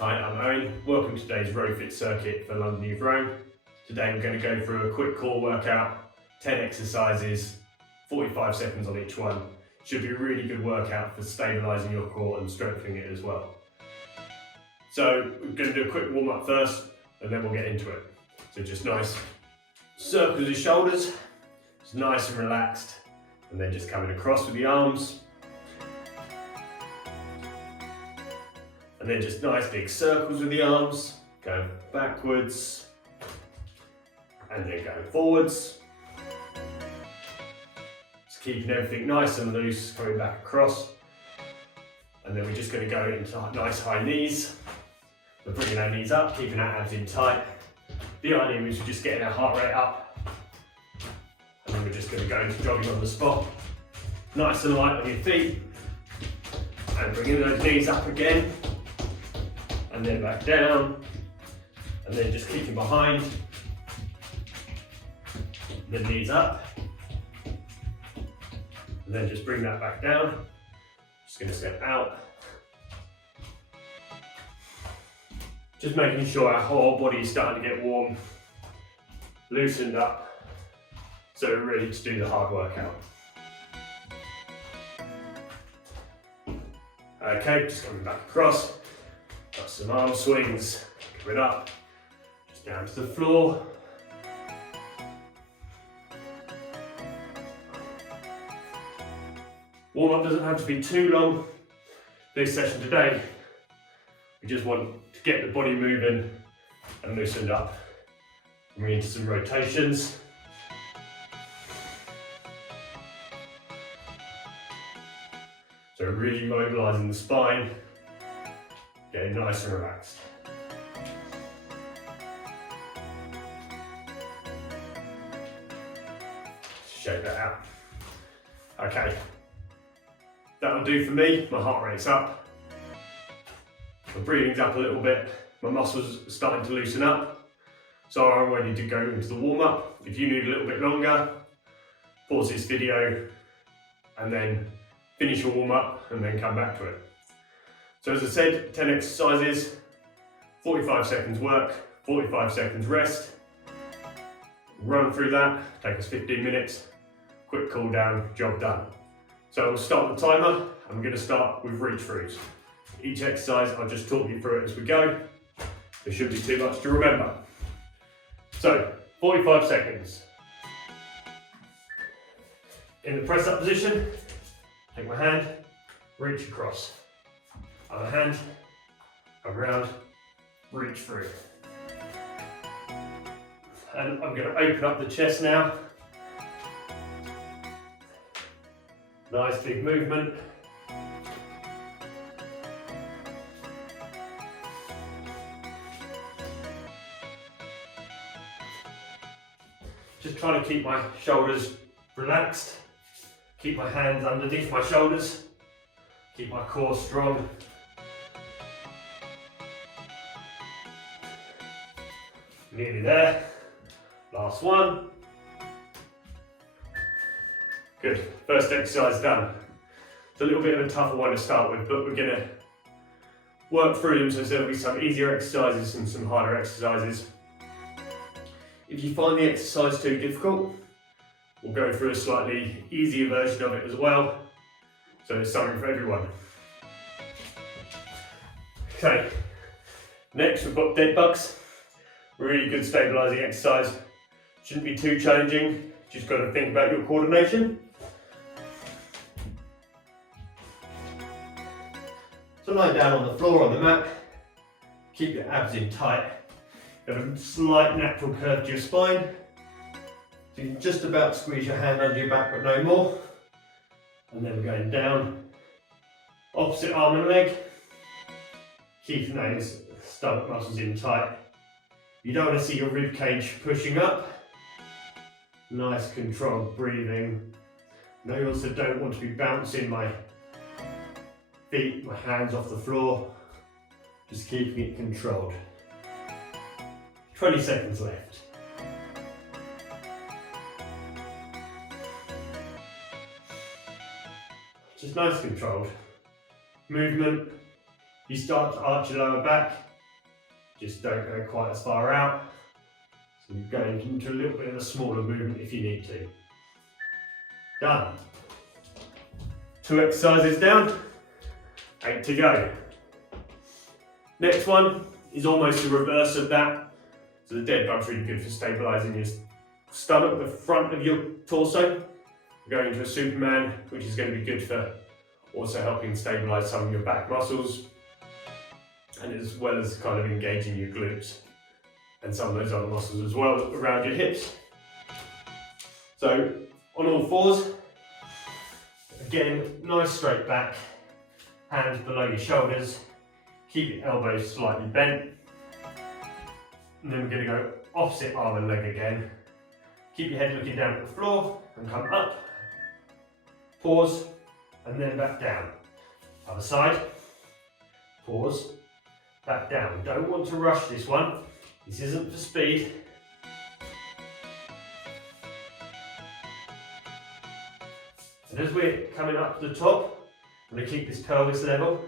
Hi, I'm Owen. Welcome to today's RowFit circuit for London Youth Rowing. Today we're going to go through a quick core workout, 10 exercises, 45 seconds on each one. Should be a really good workout for stabilising your core and strengthening it as well. So we're going to do a quick warm up first and then we'll get into it. So just nice circles of shoulders, just nice and relaxed, and then just coming across with the arms. And then just nice big circles with the arms, going backwards, and then going forwards. Just keeping everything nice and loose, coming back across. And then we're just going to go into nice high knees. We're bringing our knees up, keeping our abs in tight. The idea is we're just getting our heart rate up. And then we're just going to go into jogging on the spot. Nice and light on your feet. And bringing those knees up again. And then back down, and then just kicking behind, the knees up, and then just bring that back down. Just going to step out. Just making sure our whole body is starting to get warm, loosened up, so we're ready to do the hard workout. Okay, just coming back across. Got some arm swings, coming up, just down to the floor. Warm up doesn't have to be too long for this session today. We just want to get the body moving and loosened up. We're into some rotations. So really mobilising the spine. Getting nice and relaxed. Shake that out. Okay, that'll do for me. My heart rate's up. My breathing's up a little bit. My muscles are starting to loosen up. So I'm ready to go into the warm up. If you need a little bit longer, pause this video and then finish your warm up and then come back to it. So as I said, 10 exercises, 45 seconds work, 45 seconds rest. Run through that, take us 15 minutes, quick cool down, job done. So we'll start the timer. I'm going to start with reach throughs. Each exercise, I'll just talk you through it as we go. There shouldn't be too much to remember. So, 45 seconds. In the press up position, take my hand, reach across. Other hand, around, reach through. And I'm going to open up the chest now. Nice big movement. Just trying to keep my shoulders relaxed. Keep my hands underneath my shoulders. Keep my core strong. Nearly there. Last one. Good. First exercise done. It's a little bit of a tougher one to start with, but we're going to work through them so there'll be some easier exercises and some harder exercises. If you find the exercise too difficult, we'll go through a slightly easier version of it as well. So there's something for everyone. Okay. Next we've got dead bugs. Really good stabilising exercise. Shouldn't be too challenging. Just got to think about your coordination. So lie down on the floor on the mat. Keep your abs in tight. You have a slight natural curve to your spine. So you can just about squeeze your hand under your back, but no more. And then we're going down. Opposite arm and leg. Keeping those stomach muscles in tight. You don't want to see your rib cage pushing up. Nice controlled breathing. No, you also don't want to be bouncing my feet, my hands off the floor. Just keeping it controlled. 20 seconds left. Just nice controlled movement. You start to arch your lower back. just don't go quite as far out. So you're going into a little bit of a smaller movement if you need to. Done. 2 exercises down, 8 to go. Next one is almost the reverse of that. So the dead bug's really good for stabilising your stomach, the front of your torso. We're going to a Superman, which is going to be good for also helping stabilise some of your back muscles, and as well as kind of engaging your glutes and some of those other muscles as well around your hips. So on all fours, again, nice straight back, hands below your shoulders, keep your elbows slightly bent, and then we're going to go opposite arm and leg again. Keep your head looking down at the floor and come up, pause, and then back down. Other side, pause, back down. Don't want to rush this one. This isn't for speed. And as we're coming up to the top, we're going to keep this pelvis level,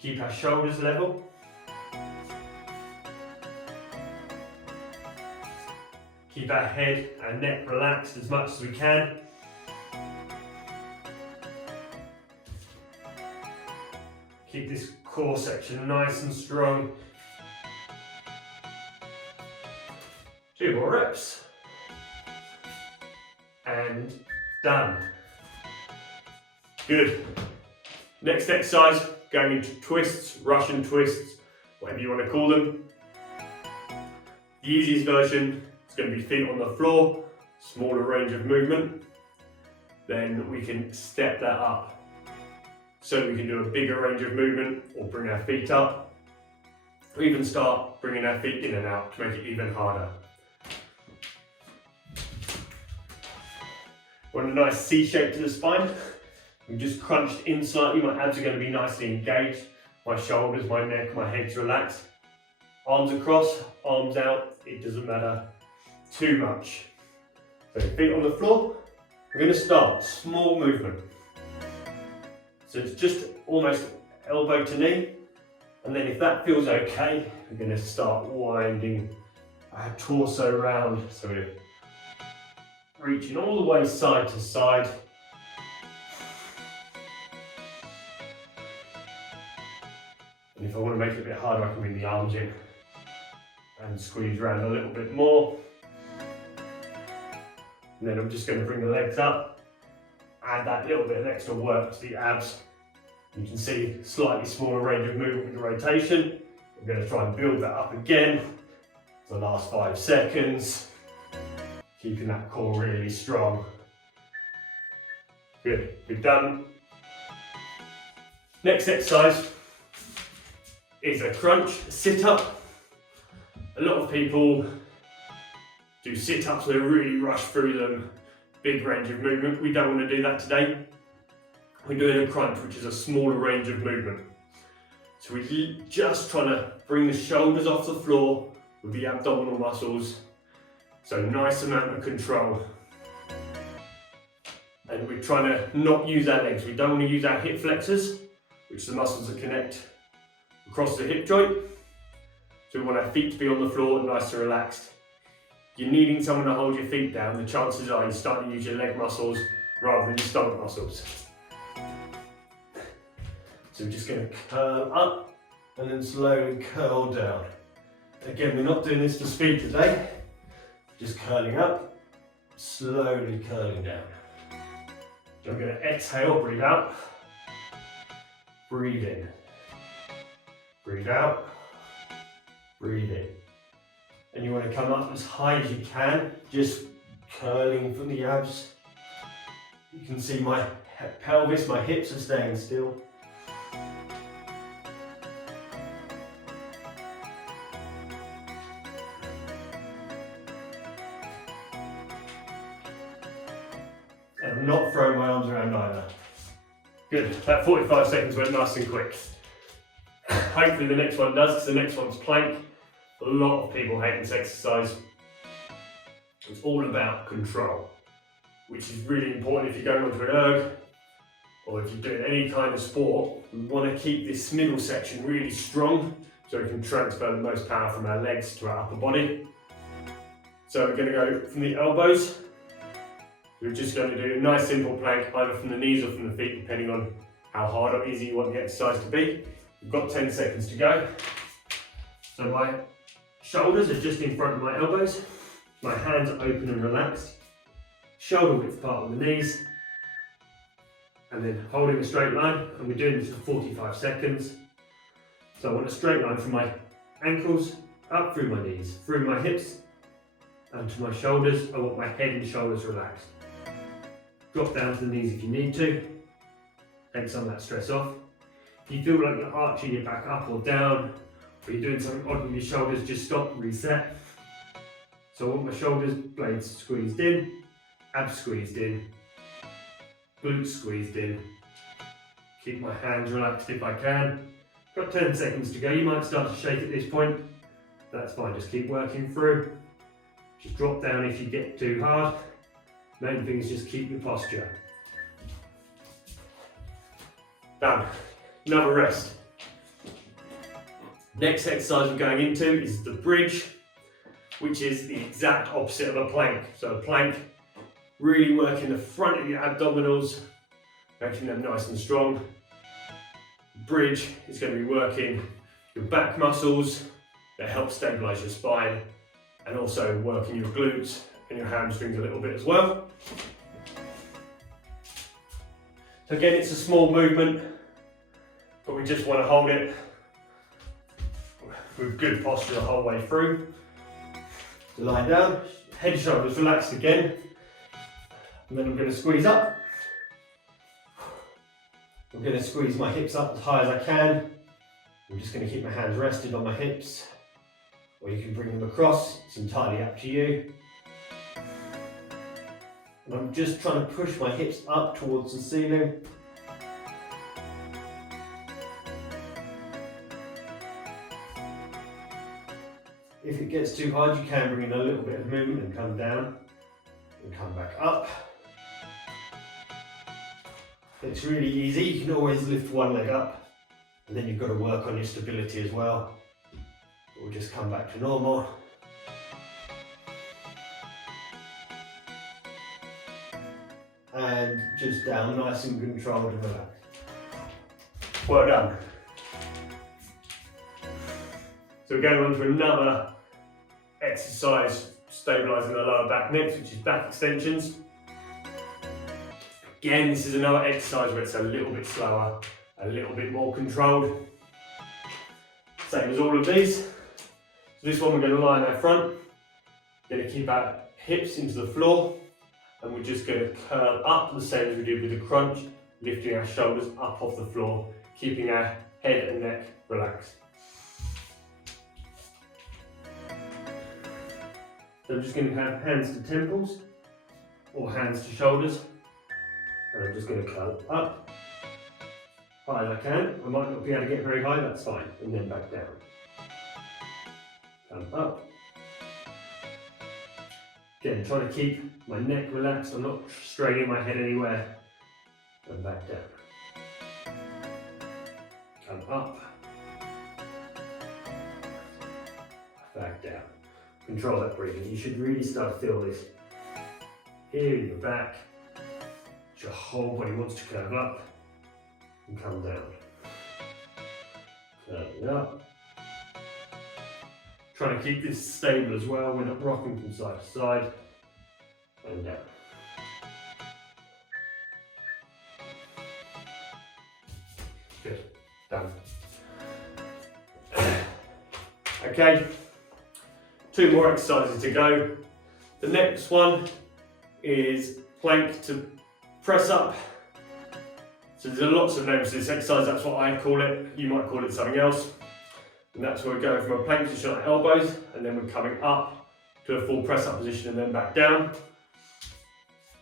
keep our shoulders level. Keep our head and neck relaxed as much as we can. Keep this core section nice and strong. 2 more reps. And done. Good. Next exercise, going into twists, Russian twists, whatever you want to call them. The easiest version is going to be feet on the floor, smaller range of movement. Then we can step that up so we can do a bigger range of movement, or bring our feet up, or even start bringing our feet in and out to make it even harder. Want a nice C shape to the spine. We've just crunched in slightly. My abs are going to be nicely engaged. My shoulders, my neck, my head's relaxed. Arms across, arms out. It doesn't matter too much. So feet on the floor. We're going to start small movement. So it's just almost elbow to knee. And then if that feels okay, we're going to start winding our torso around. So we're reaching all the way side to side. And if I want to make it a bit harder, I can bring the arms in and squeeze around a little bit more. And then I'm just going to bring the legs up, add that little bit of extra work to the abs. You can see slightly smaller range of movement with the rotation. I'm going to try and build that up again for the last 5 seconds, keeping that core really strong. Good, we've done. Next exercise is a crunch, a sit-up. A lot of people do sit-ups, they really rush through them, big range of movement. We don't want to do that today. We're doing a crunch, which is a smaller range of movement. So we're just trying to bring the shoulders off the floor with the abdominal muscles. So nice amount of control. And we're trying to not use our legs. We don't want to use our hip flexors, which are the muscles that connect across the hip joint. So we want our feet to be on the floor, nice and relaxed. You're needing someone to hold your feet down. The chances are you're starting to use your leg muscles rather than your stomach muscles. So we're just going to curl up and then slowly curl down. Again, we're not doing this for speed today. Just curling up, slowly curling down. I'm going to exhale, breathe out, breathe in, breathe out, breathe in. And you want to come up as high as you can, just curling from the abs. You can see my pelvis, my hips are staying still. And I'm not throwing my arms around either. Good, that 45 seconds went nice and quick. Hopefully the next one does, because the next one's plank. A lot of people hate this exercise. It's all about control, which is really important if you're going onto an erg, or if you're doing any kind of sport. We want to keep this middle section really strong, so we can transfer the most power from our legs to our upper body. So we're going to go from the elbows. We're just going to do a nice simple plank either from the knees or from the feet, depending on how hard or easy you want the exercise to be. We've got 10 seconds to go. So my shoulders are just in front of my elbows. My hands are open and relaxed. Shoulder width apart with the knees. And then holding a straight line, and we're doing this for 45 seconds. So I want a straight line from my ankles, up through my knees, through my hips, and to my shoulders. I want my head and shoulders relaxed. Drop down to the knees if you need to. Take some of that stress off. If you feel like you're arching your back up or down, or you're doing something odd with your shoulders, just stop, reset. So I want my shoulders blades squeezed in, abs squeezed in, glutes squeezed in. Keep my hands relaxed if I can. Got 10 seconds to go. You might start to shake at this point. That's fine, just keep working through. Just drop down if you get too hard. Main thing is just keep your posture. Done. Another rest. Next exercise we're going into is the bridge, which is the exact opposite of a plank. So a plank, really working the front of your abdominals, making them nice and strong. Bridge is going to be working your back muscles that help stabilise your spine, and also working your glutes and your hamstrings a little bit as well. So again, it's a small movement, but we just want to hold it with good posture the whole way through. So lie down, head and shoulders relaxed again, and then I'm going to squeeze up. I'm going to squeeze my hips up as high as I can. I'm just going to keep my hands rested on my hips, or you can bring them across, it's entirely up to you. And I'm just trying to push my hips up towards the ceiling. If it gets too hard, you can bring in a little bit of movement and come down and come back up. It's really easy. You can always lift one leg up, and then you've got to work on your stability as well. We'll just come back to normal. And just down, nice and controlled and relaxed. Well done. So we're going on to another exercise stabilising the lower back next, which is back extensions. Again, this is another exercise where it's a little bit slower, a little bit more controlled. Same as all of these. So this one we're going to lie on our front, going to keep our hips into the floor, and we're just going to curl up the same as we did with the crunch, lifting our shoulders up off the floor, keeping our head and neck relaxed. So I'm just going to have hands to temples or hands to shoulders, and I'm just going to curl up high as I can. I might not be able to get very high, that's fine, and then back down. Come up. Again, trying to keep my neck relaxed, I'm not straining my head anywhere, and back down. Come up. Back down. Control that breathing. You should really start to feel this here in your back. Your whole body wants to curve up and come down. Curving up. Trying to keep this stable as well. We're not rocking from side to side. And down. Good. Done. Okay. 2 more exercises to go. The next one is plank to press up. So there's lots of names to this exercise, that's what I call it. You might call it something else. And that's where we're going from a plank position on our elbows, and then we're coming up to a full press up position and then back down.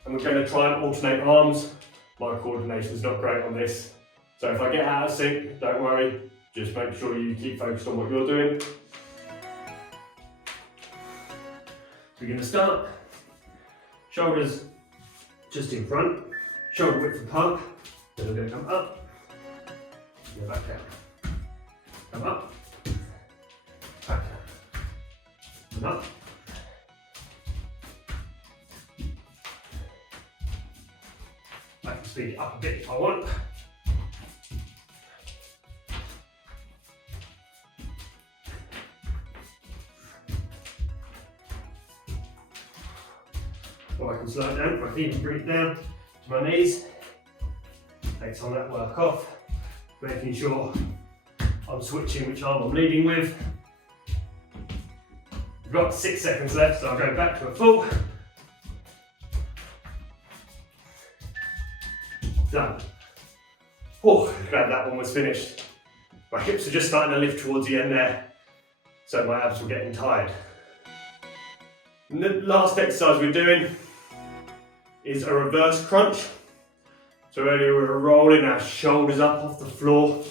And we're going to try and alternate arms. My coordination's not great on this. So if I get out of sync, don't worry. Just make sure you keep focused on what you're doing. We're going to start, shoulders just in front, shoulder width apart, then we're going to come up, go back down, come up, loosen up. I can speed it up a bit if I want. Or I can slow it down if I can even bring it down to my knees. Take some of that work off, making sure I'm switching which arm I'm leading with. We've got 6 seconds left, so I'll go back to a full. Done. Oh, glad that one was finished. My hips are just starting to lift towards the end there, so my abs were getting tired. And the last exercise we're doing is a reverse crunch. So earlier we were rolling our shoulders up off the floor,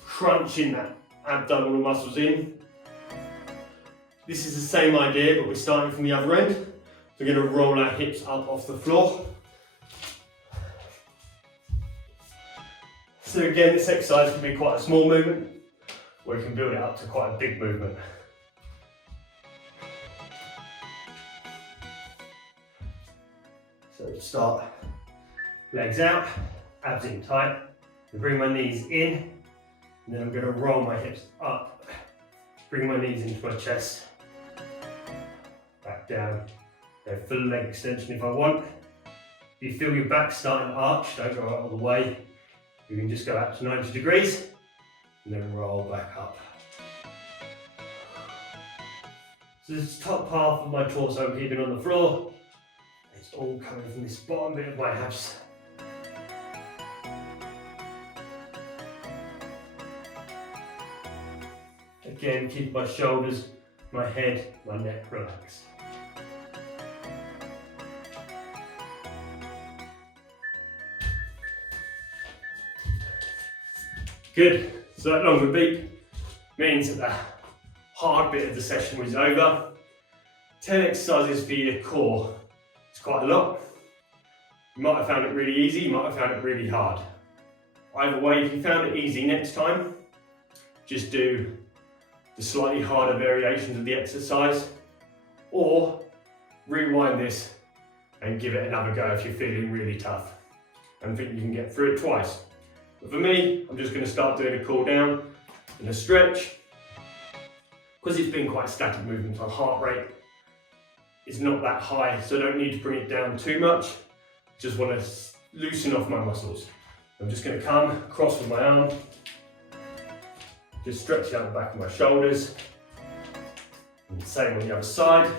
crunching that abdominal muscles in. This is the same idea, but we're starting from the other end. So we're going to roll our hips up off the floor. So again, this exercise can be quite a small movement, or you can build it up to quite a big movement. So to start, legs out, abs in tight. I bring my knees in, and then I'm going to roll my hips up, bring my knees into my chest, back down, go full leg extension if I want. If you feel your back starting to arch, don't go out all the way. You can just go out to 90 degrees, and then roll back up. So this top half of my torso I'm keeping on the floor. It's all coming from this bottom bit of my abs. Again, keep my shoulders, my head, my neck relaxed. Good. So that longer beat means that the hard bit of the session was over. 10 exercises for your core. It's quite a lot. You might have found it really easy, you might have found it really hard. Either way, if you found it easy next time, just do the slightly harder variations of the exercise, or rewind this and give it another go if you're feeling really tough and think you can get through it twice. But for me, I'm just going to start doing a cool down and a stretch. Because it's been quite static movement, my heart rate is not that high, so I don't need to bring it down too much. Just want to loosen off my muscles. I'm just going to come across with my arm, just stretch out the back of my shoulders, and same on the other side.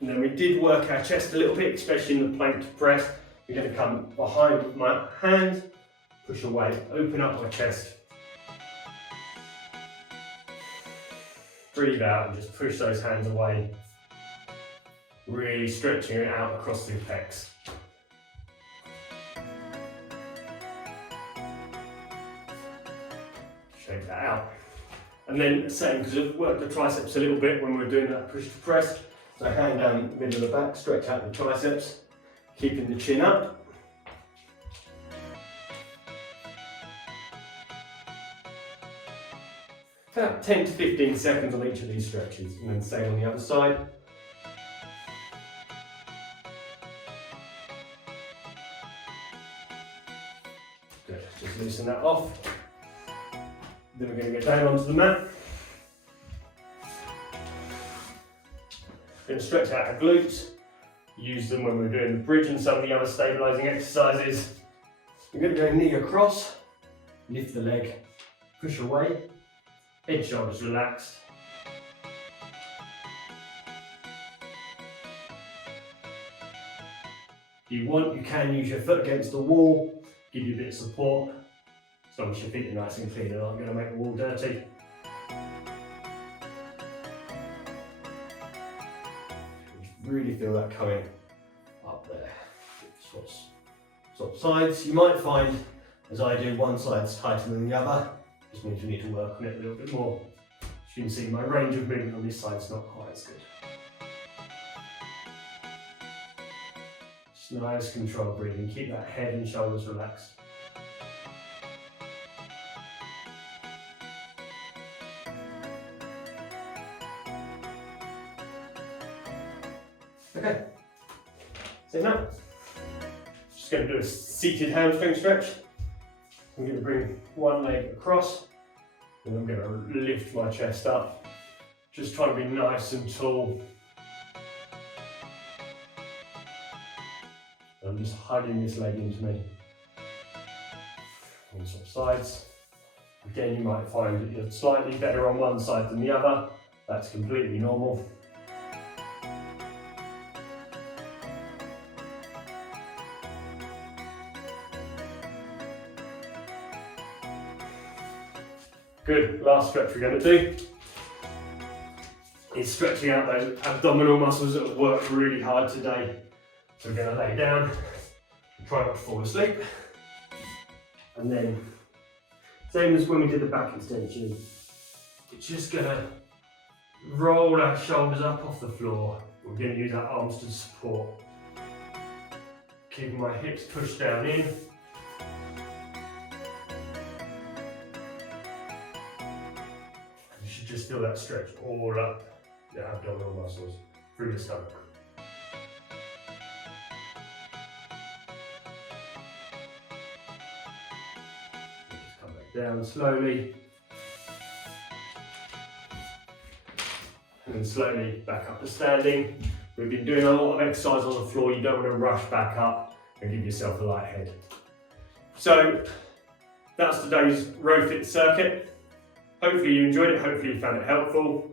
And then we did work our chest a little bit, especially in the plank press. We're going to come behind with my hand, push away, open up my chest. Breathe out and just push those hands away. Really stretching it out across the pecs. Shake that out. And then same, because I've worked the triceps a little bit when we were doing that push to press. So hand down the middle of the back, stretch out the triceps, keeping the chin up. About 10 to 15 seconds on each of these stretches, and then same on the other side. Good, just loosen that off. Then we're going to go down onto the mat. Going to stretch out our glutes, use them when we're doing the bridge and some of the other stabilising exercises. We're going to go knee across, lift the leg, push away, head, shoulders relaxed. If you want, you can use your foot against the wall, give you a bit of support, as long as your feet are nice and clean and aren't going to make the wall dirty. Really feel that coming up there. Swap sides. You might find, as I do, one side's tighter than the other. Just means we need to work on it a little bit more. As you can see, my range of movement on this side is not quite as good. Just nice controlled breathing. Keep that head and shoulders relaxed. Okay, so now, just going to do a seated hamstring stretch. I'm going to bring one leg across, and I'm going to lift my chest up. Just trying to be nice and tall. I'm just hugging this leg into me. On some sides. Again, you might find that you're slightly better on one side than the other. That's completely normal. Good, last stretch we're going to do is stretching out those abdominal muscles that have worked really hard today. So we're going to lay down, try not to fall asleep, and then same as when we did the back extension, it's just going to roll our shoulders up off the floor. We're going to use our arms to support, keeping my hips pushed down in. You should just feel that stretch all up the abdominal muscles through your stomach. Just come back down slowly. And then slowly back up to standing. We've been doing a lot of exercise on the floor. You don't want to rush back up and give yourself a light head. So that's today's row fit circuit. Hopefully you enjoyed it, hopefully you found it helpful.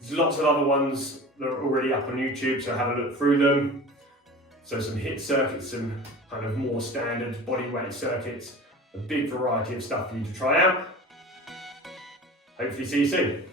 There's lots of other ones that are already up on YouTube, so have a look through them. So some HIIT circuits, some kind of more standard body weight circuits, a big variety of stuff for you to try out. Hopefully see you soon.